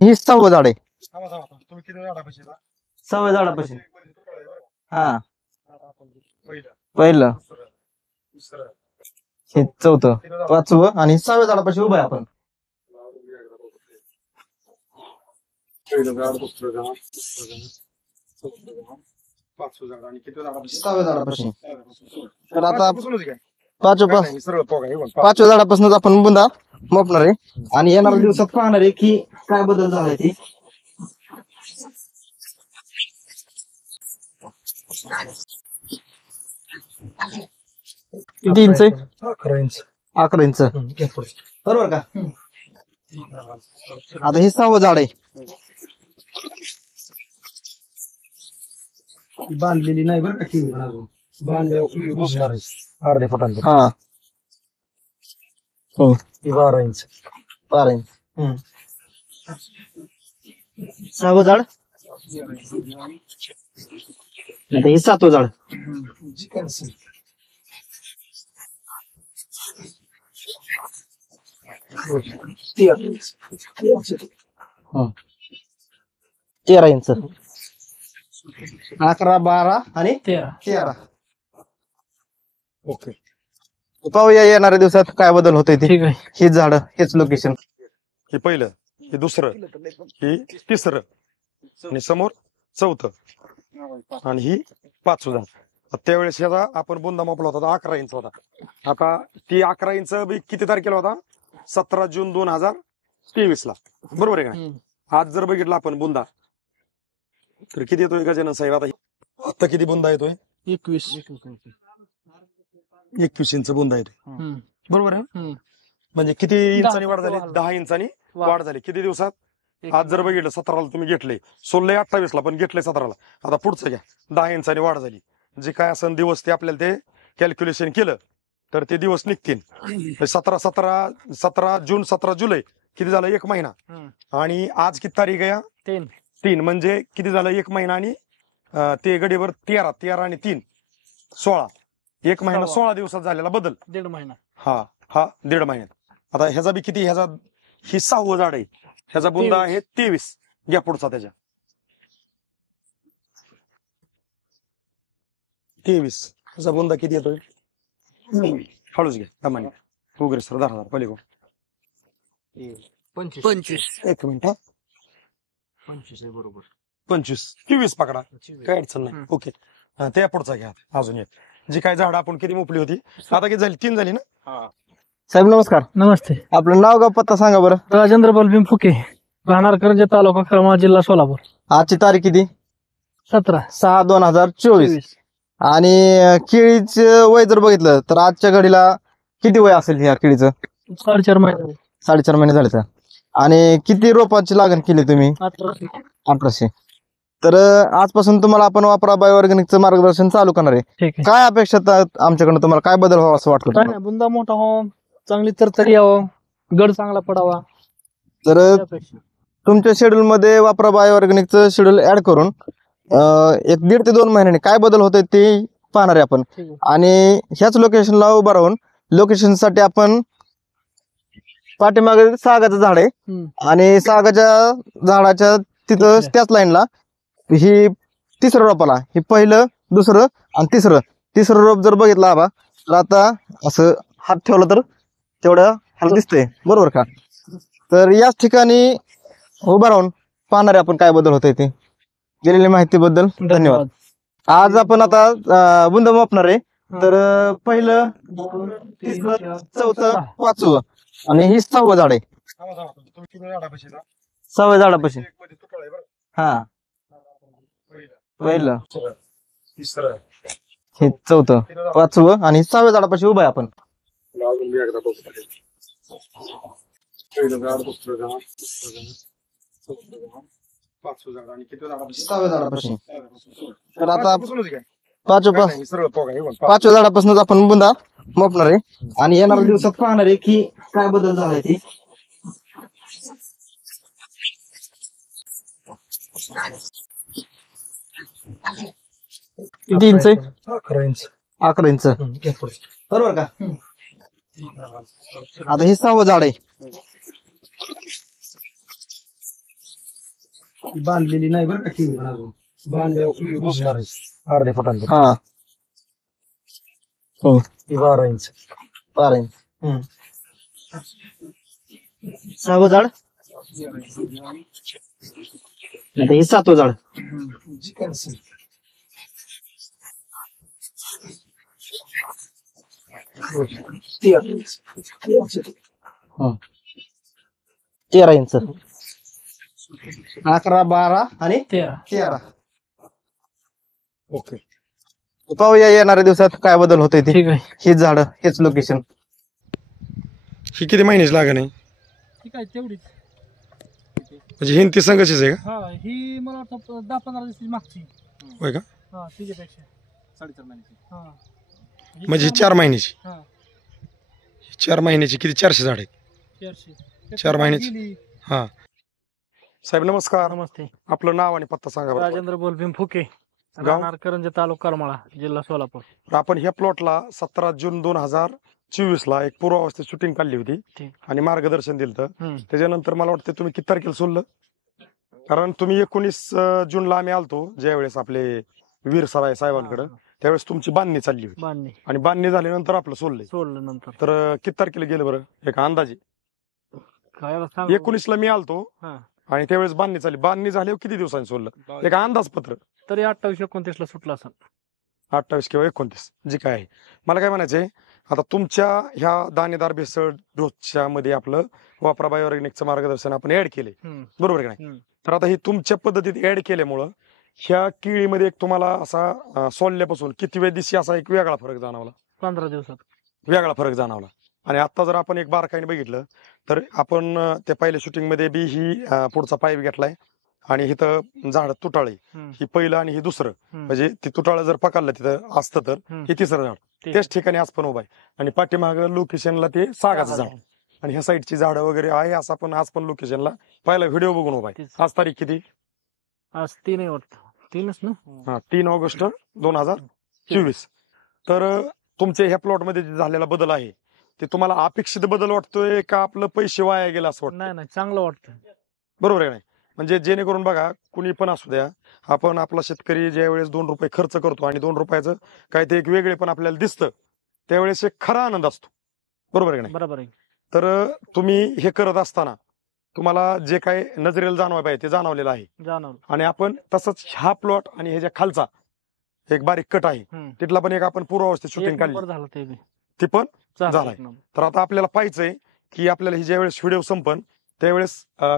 ही सहावं झाड आहे. तुम्ही किती झाडापाशी ना? सहाव्या झाडापाशी. हा पहिलं पहिलं, दुसरं हे चौथं, पाचवं आणि सहाव्या झाडापाशी उभं आहे आपण. पहिलं झाड, दुसरं झाड, तिसरं झाड, चौथं झाड, पाचवं झाड आणि किती झाडापाशी? सहाव्या झाडापाशी. तर आता पाचवीपासूनच काय? पाचव्या नाही, सरळ पोग आहे, हे बघ. पाचव्या झाडापासूनच आपण बुंदा मोपणार आहे आणि येणाऱ्या दिवसात पाहणार आहे की काय बदल झालाय ते. किती इंच आहे? 11 इंच. 11 इंच. बरोबर का? आता हे सहावं झाड आहे. बांधलेली नाही बरं का ती अजून. बांधल्यावर बसणार आहे. अर्ध्या फुटांची. हा हो, ती 12 इंच. 12 इंच. सहावं झाड. आता हे सातवं झाड. हा. 13 इंच. 11, 12 आणि 13. ओके. पाहूया येणाऱ्या दिवसात काय बदल होते ते. ठीक आहे. हेच झाड, हेच लोकेशन. हे पहिलं, हे दुसरं, हे तिसरं आणि समोर चौथं आणि ही पाचवं झाड. त्यावेळेस याचा आपण बुंदा मापला होता 11 इंच होता. आता ती 11 इंच बी किती तारखेला होता? 17 जून 2023 ला. बरोबर आहे का? आज जर बघितला आपण बुंदा तर किती येतोय गजानन साहेब? आता किती बुंदा येतोय? 21. 21 इंच बुंदा येतोय. बरोबर आहे. म्हणजे किती इंचांनी वाढ झाली? 10 इंचांनी वाढ झाली. किती दिवसात? आज जर बघितलं 17ला तुम्ही घेतले, 16 28 ला पण घेतले 17ला. आता पुढचं घ्या, 10 इंचांनी वाढ झाली. जे काय असं दिवस ते आपल्याला ते कॅल्क्युलेशन केलं तर ते दिवस निघतील. 17 जून 17 जुलै किती झालं? 1 महिना. आणि आज किती तारीख आहे? 3 म्हणजे किती झालं? 1 महिना आणि ते गडीवर 13 आणि 3 16. 1 महिना 16 दिवसात झालेला बदल. 1.5 महिना. हा 1.5 महिन्यात. आता ह्याचा बी किती? ह्याचा ही 6वं झाड आहे. ह्याचा बुंदा आहे 23. घ्या पुढचा त्याच्या 23. ह्याचा बुंदा किती येतोय? हळूच घ्या कमानी वगैरे सर 10,000 पलीकडून. 25. एक मिनिट हा. 25 आहे बरोबर. 25 23 पकडा, काय अडचण नाही. ओके. त्या पुढचा घ्या अजून एक. जी काय झाड आपण किती मोपली होती? आता किती झाली? 3 झाली ना? साहेब नमस्कार. नमस्ते. आपलं नाव गाव पत्ता सांगा बरं. राजेंद्र बलभीम फुके, राहणार करंजे, तालुका करमाळा, जिल्हा सोलापूर. आजची तारीख किती? 17 6 2024. आणि केळीचं वय जर बघितलं तर आजच्या घडीला किती वय असेल ह्या केळीचं? 4.5 महिने. 4.5 महिने झाले तर. आणि किती रोपांची लागण केली तुम्ही? 1800. तर आजपासून तुम्हाला आपण वापरा बायोऑर्गॅनिकचं मार्गदर्शन चालू करणार आहे. ठीक आहे. काय अपेक्षा आमच्याकडनं तुम्हाला काय बदल व्हावा असं वाटतं? काय नाही, बुंदा मोठा हो, चांगली तरतरी यावं, गड चांगला पडावा. तर तुमच्या शेड्यूल मध्ये वापरा बायोऑर्गॅनिकचं शेड्यूल ऍड करून 1.5 ते 2 महिन्यांनी काय बदल होते ते पाहणार आहे आपण. आणि ह्याच लोकेशनला उभं राहून लोकेशनसाठी आपण पाठीमागे सागाचं झाड आहे आणि सागाच्या झाडाच्या तिथं त्याच लाईनला ही तिसरं रोपाला हे पहिलं, दुसरं आणि तिसरं रोप जर बघितलं आबा तर आता असं हात ठेवला तर तेवढं ह्याला दिसतंय. बरोबर का? तर याच ठिकाणी उभं राहून पाहणार आहे आपण काय बदल होतंय ते. दिलेली माहितीबद्दल धन्यवाद. आज आपण आता बुंद मापणार आहे. तर पहिलं, तिसरं, चौथं, पाचवं आणि ही 6वं झाड आहे. 6व्या झाडापाशी. हा पहिलं, तिसरं, हे चौथं, पाचवं आणि 6व्या झाडापाशी उभं आहे आपण. पाचवं झाड आणि किती झाडापाशी? 6व्या झाडापाशी. तर आता पाचवं सरळ पोग आहे, हे बघ. 5व्या झाडापासूनच आपण बुंदा मोपणार आहे आणि येणाऱ्या दिवसात पाहणार आहे की काय बदल झालाय ते. किती इंच आहे? 11 इंच. 11 इंच. बरोबर का? आता हे 6वं झाड आहे. बांधलेली नाही बरं का किळी अजून. अर्ध्या फुटांची हा हो 12 इंच 12 इंच. 6वं झाड आता हे 7वं झाड. हं. 13 इंच 11 12 आणि 13. ओके. पाहूया येणाऱ्या दिवसात काय बदल होते ते. ठीक आहे. हेच झाड हेच लोकेशन. ही किती महिन्याची लागण आहे ठीक आहे तेवढीच. म्हणजे ही ती संघाचीच आहे का हा ही मला वाटतं 10-15 दिवसाची मागची. होय का हा तिच्यापेक्षा 4.5 महिन्याची. हा म्हणजे ही 4 महिन्याची हा 4 महिन्याची किती 400 झाड आहेत 400. 4 महिन्याची. गेली. हा साहेब नमस्कार. नमस्ते. आपलं नाव आणि पत्ता सांगा बरं. राजेंद्र बोलभीम फुके, गाव? राहणार करंजे, तालुका करमाळा, जिल्हा सोलापूर. तर आपण ह्या प्लॉटला 17 जून 2024 ला एक पूर्वावस्थेत शूटिंग काढली होती ठीक. आणि मार्गदर्शन दिलं. हम्म. त्याच्यानंतर मला वाटतं तुम्ही किती तारखेला सोडलं, कारण तुम्ही 19 जूनला आम्ही आलतो ज्यावेळेस आपले वीर सराय साहेबांकडे, त्यावेळेस तुमची बांधणी चालली होती बांधणी आणि बांधणी झाल्यानंतर आपलं सोडलंय. सोडलं नंतर तर किती तारखेला गेलं बरं एक अंदाजे? काय सांग. 19 ला मी आलतो हा आणि त्यावेळेस बांधणी चालली. बांधणी झाल्यावर किती दिवसांनी सोडलं एक अंदाजपत्र? तरी 28-29 ला सुटला असेल. 28 किंवा 29 जी काय आहे. मला काय म्हणायचंय, आता तुमच्या ह्या दाणेदार भेसळ डोसच्या मध्ये आपलं वापरा बायोऑर्गॅनिकचं मार्गदर्शन आपण ऍड केले, हम्म. बरोबर आहे का नाही? हम्म. तर आता हे तुमच्या पद्धतीत ऍड केल्यामुळं ह्या केळीमध्ये एक तुम्हाला असा सोडल्यापासून किती दिवशी असा एक वेगळा फरक जाणवला? 15 दिवसात. वेगळा फरक जाणवला. आणि आता जर आपण एक बारकाईने बघितलं तर आपण त्या पहिल्या शूटिंग मध्ये बी ही पुढचा पाईप घेतलाय आणि इथं झाड तुटाळे, हम्म. ही पहिलं आणि ही दुसरं, हम्म. म्हणजे ती तुटाळं जर पकडलं तिथं असतं तर हम्म. हे तिसरं झाड ठीक त्याच ठिकाणी आज पण उभा आहे आणि पाठीमाग लोकेशनला ते सागाचं झाड आणि ह्या साईडची झाडं वगैरे आहे. असं आपण आज पण लोकेशनला पहिला व्हिडिओ बघून उभा आहे. तेच. आज तारीख किती? आज 3 वाटतं. 3च ना. हा 3 ऑगस्ट 2024. तर तुमच्या ह्या प्लॉट मध्ये जे झालेला बदल आहे ते तुम्हाला अपेक्षित बदल वाटतोय का आपलं पैसे वाया गेला असं वाटतं? नाही चांगलं वाटतं. बरोबर आहे नाही? म्हणजे जेणेकरून बघा कुणी पण असू द्या, आपण आपला शेतकरी ज्या वेळेस 2 रुपये खर्च करतो आणि 2 रुपयाचं काय ते एक वेगळे पण आपल्याला दिसतं, त्यावेळेस एक खरा आनंद असतो. बरोबर आहे नाही? बरोबर आहे. तर तुम्ही हे करत असताना तुम्हाला जे काय नजरेला जाणवाय पाहिजे ते जाणवलेलं आहे जाणवलं. आणि आपण तसंच हा प्लॉट आणि ह्याच्या खालचा एक बारीक कट आहे हम्म. तिथला पण एक आपण पूर्वावस्थेत शूटिंग एक काढली, नंबर झालं ते बी. ती पण झालं झालाय. एक नंबर. तर आता आपल्याला पाहायचंय की आपल्याला ही ज्यावेळेस व्हिडिओ संपन त्यावेळेस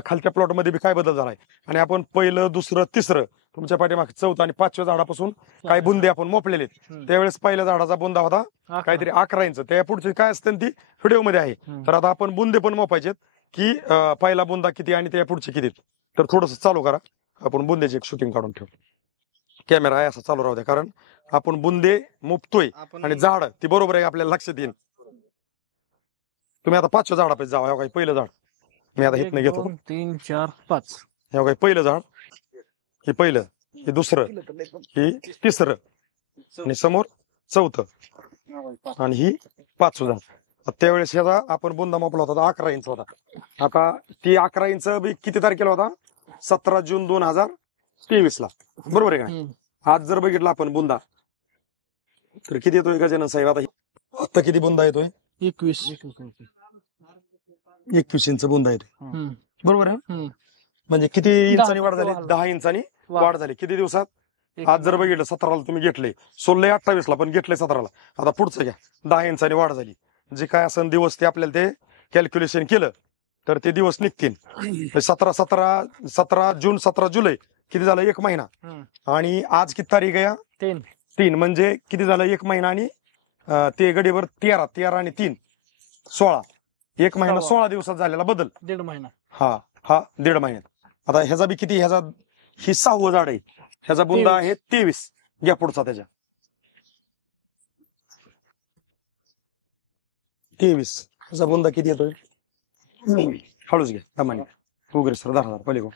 खालच्या प्लॉट मध्ये बी काय बदल झालाय आणि आपण पहिलं दुसरं तिसरं तुमच्या पाठीमागे 4थं आणि 5व्या झाडापासून काही बुंदे आपण मोपलेले आहेत. हम्म. त्यावेळेस पहिल्या झाडाचा बुंदा होता 11. काहीतरी 11 इंच, त्या पुढचे काय असते ती व्हिडिओ मध्ये आहे. हम्म. तर आता आपण बुंदे पण मोपायचेत की पहिला बुंदा किती आणि त्या पुढचे किती. तर थोडस चालू करा, आपण बुंद्याची एक शूटिंग काढून ठेवू. कॅमेरा आहे असा चालू राहू द्या, कारण आपण बुंदे मोपतोय आणि झाड ती बरोबर आहे आपल्याला लक्षात येईल. तुम्ही आता 5व्या झाडापाशी जावा. हे काही पहिलं झाड मी आता 1, इथनं घेतो. 2, 3, 4, 5. हे काही पहिलं झाड, हे पहिलं, हे दुसरं, हे तिसरं आणि समोर 4थं आणि ही 5वं झाड. त्यावेळेस ह्याचा आपण बुंदा मापला होता 11 इंच होता. आता ती 11 इंच बी किती तारखेला होता? 17 जून 2023 ला, बरोबर आहे का? हम्म. आज जर बघितला आपण बुंदा तर किती येतोय गजानन साहेब? आता किती बुंदा येतोय? 21. 21 इंच बुंदा येतोय, हम्म. बरोबर आहे? हम्म. म्हणजे किती इंचांनी वाढ झाली? वाढ. 10 इंचांनी वाढ झाली. किती दिवसात? एक आज जर बघितलं 17ला तुम्ही घेतले, सोडले 28ला पण घेतले 17ला. आता पुढचं घ्या, 10 इंचांनी वाढ झाली. जे काय असं दिवस ते आपल्याला ते कॅल्क्युलेशन केलं तर ते दिवस निघतील. 17 जून 17 जुलै किती झालं? 1 महिना. हम्म. आणि आज किती तारीख आहे? 3. म्हणजे किती झालं? 1 महिना आणि ते गडीवर 13 आणि 3 16. 1 महिना 16 दिवसात झालेला बदल. 1.5 महिना. हा 1.5 महिन्यात. आता ह्याचा बी किती? ह्याचा ही 6वं झाड आहे, ह्याचा बुंदा आहे 23. घ्या पुढचा त्याच्या 23. ह्याचा बुंदा किती येतोय? हळूच घ्या सामान्य वगैरे सर 10,000 पलीकडून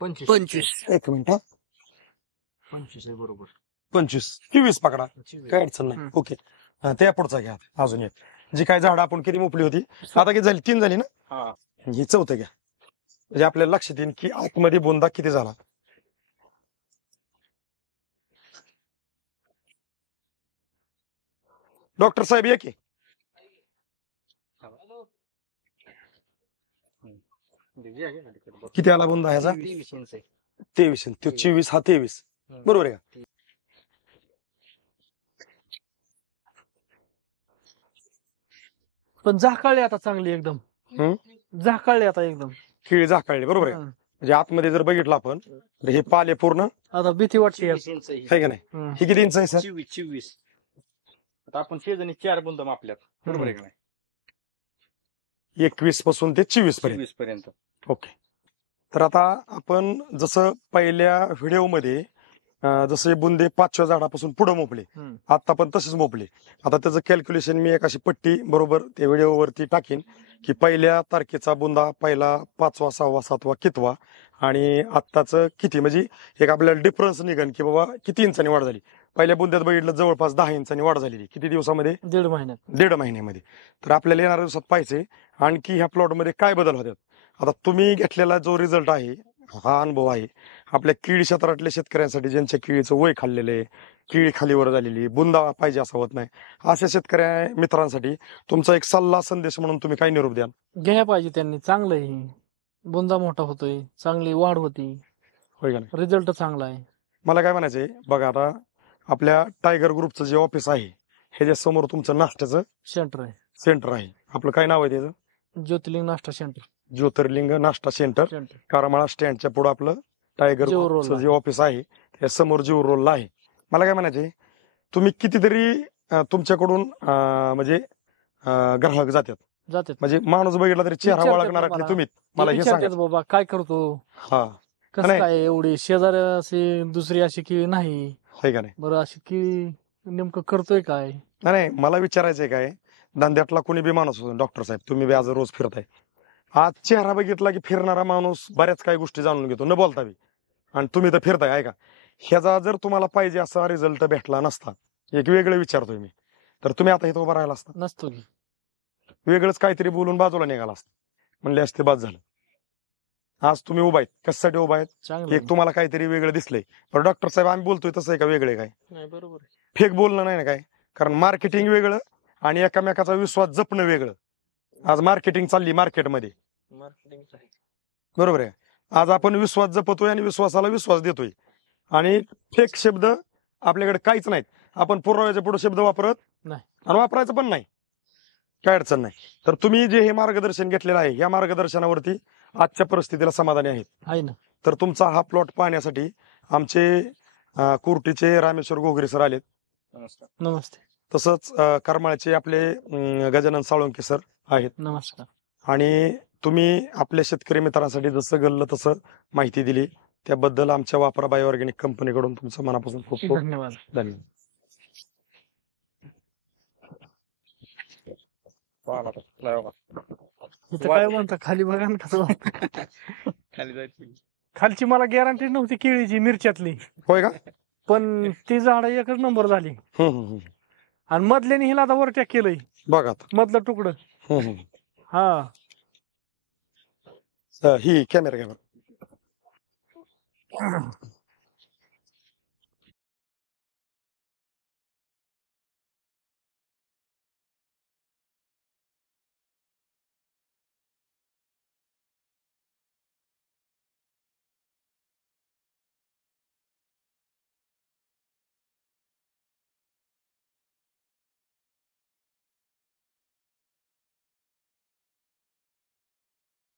25. एक मिनिट हा. 25 आहे बरोबर. 25 23 पकडा, काय अडचण नाही. हम्म. ओके, त्या पुढचा घ्या अजून एक. जी काय झाड आपण किती मोपली होती? आता किती झाली? 3 झाली ना? ही 4थं घ्या. म्हणजे आपल्याला लक्षात येईल की आतमध्ये बुंदा किती झाला. डॉक्टर साहेब या की. किती आला बुंदा ह्याचा? 23. तो 24 हा 23 बरोबर आहे का? पण झाकाळली आता चांगली एकदम. झाकाळली आता एकदम. खिळी झाकाळली बरोबर आहे. म्हणजे आतमध्ये जर बघितलं आपण तर हे पाले पूर्ण आता भीती वाटते यात. आहे का नाही. हे किती इंच आहे सर? 24. आता आपण शेजारी 4 बुंद मापल्यात बरोबर आहे का नाही. 21 पासून ते 24 पर्यंत. 24 पर्यंत. ओके. तर आता आपण जसं पहिल्या व्हिडिओमध्ये जसे बुंदे 5व्या झाडापासून पुढे मोपले, आता पण तसेच मोपले. आता त्याचं कॅल्क्युलेशन मी एक अशी पट्टी बरोबर त्या व्हिडिओवरती टाकीन की पहिल्या तारखेचा बुंदा पहिला 5वा 6वा 7वा कितवा आणि आत्ताचं किती, म्हणजे एक आपल्याला डिफरन्स निघन की बाबा किती इंचांनी वाढ झाली. पहिल्या बुंद्यात बघितलं जवळपास 10 इंचांनी वाढ झालेली. किती दिवसामध्ये? 1.5 महिन्यात. 1.5 महिन्यामध्ये. तर आपल्याला येणाऱ्या दिवसात पाहिजे आणखी ह्या प्लॉटमध्ये काय बदल होतात. आता तुम्ही घेतलेला जो रिझल्ट आहे, हा अनुभव आहे आपल्या केळी क्षेत्रातल्या शेतकऱ्यांसाठी, ज्यांच्या केळीचं वय खाल्लेलं आहे, केळी खालीवर झालेली, बुंदा पाहिजे असं होत नाही, अशा शेतकऱ्या मित्रांसाठी तुमचा एक सल्ला संदेश म्हणून तुम्ही काय निरोप द्याल? घ्यायला पाहिजे त्यांनी. चांगलं आहे. बुंदा मोठा होतोय, चांगली वाढ होती, होय का नाही. रिझल्ट चांगला आहे. मला काय म्हणायचंय बघा, आता आपल्या टायगर ग्रुपचं जे ऑफिस आहे ह्याच्या समोर तुमचं नाश्त्याचं सेंटर आहे. सेंटर आहे. आपलं काय नाव आहे त्याचं? ज्योतिर्लिंग नाश्ता सेंटर. ज्योतिर्लिंग नाश्ता सेंटर. करमाळा स्टँडच्या पुढे आपलं टायगर जीव ग्रुपचं रोडला. जे ऑफिस आहे त्या समोर जीव रोडला आहे. मला काय म्हणायचंय, तुम्ही कितीतरी तुमच्याकडून म्हणजे ग्राहक जातात, म्हणजे माणूस बघितला तरी चेहरा विचारतात ओळखणाऱ्यातले मला. तुम्ही मला हे सांगा. विचारतात बाबा काय करतो, हा कसं नाही. काय एवढी शेजारी अशी दुसरी अशी की नाही, आहे का नाही. बरं अशी की नेमकं करतोय काय. नाही मला विचारायचंय काय, धंद्यातला कोणी बी माणूस होतो, डॉक्टर साहेब तुम्ही बी आज रोज फिरताय, आज चेहरा बघितला की फिरणारा माणूस बऱ्याच काही गोष्टी जाणून घेतो न बोलता बी, आणि तुम्ही तर फिरताय आहे का. ह्याचा जर तुम्हाला पाहिजे असा रिझल्ट भेटला नसता, एक वेगळं विचारतोय मी, तर तुम्ही आता इथं उभा राहिला असता? नसतो की. वेगळंच काहीतरी बोलून बाजूला निघाला असता, म्हणले असते बाद झालं. आज तुम्ही उभा आहेत, कशासाठी उभा आहेत? चांगलं एक तुम्हाला काहीतरी वेगळं दिसलंय. पण डॉक्टर साहेब आम्ही बोलतोय तसं आहे का वेगळे काय? नाही, बरोबर आहे. फेक बोलणं नाही ना काय, कारण मार्केटिंग वेगळं आणि एकामेकाचा विश्वास जपणं वेगळं. आज मार्केटिंग चालली मार्केटमध्ये, बरोबर आहे. आज आपण विश्वास जपतोय आणि विश्वासाला विश्वास देतोय, आणि फेक शब्द आपल्याकडे काहीच नाहीत. आपण पुराव्याच्या पुढे शब्द वापरत नाही आणि वापरायचं पण नाही, काय अडचण नाही. तर तुम्ही जे हे मार्गदर्शन घेतलेलं आहे, या मार्गदर्शनावरती आजच्या परिस्थितीला समाधानी आहेत आहे ना. तर तुमचा हा प्लॉट पाहण्यासाठी आमचे कुर्टीचे रामेश्वर घोगरे सर आलेत. नमस्ते. तसंच करमाळचे आपले गजानन साळुंके सर आहेत. नमस्कार. आणि तुम्ही आपल्या शेतकरी मित्रांसाठी जसं गल्लं तसं माहिती दिली, त्याबद्दल आमच्या वापरा बायो ऑर्गॅनिक कंपनीकडून तुमचं मनापासून खूप खूप धन्यवाद. धन्यवाद. इथं काय म्हणता, खाली बघा ना कसं वाटतं. खाली जायची. खालची मला गॅरंटी नव्हती केळीची, मिरच्यातली, होय का. पण ती झाड एकच नंबर झाली. हम्म. आणि मधल्याने हिला आता वरट्याक केलंय, बघा आता. मधलं तुकडं. हम्म. हा ही कॅमेरा घ्या.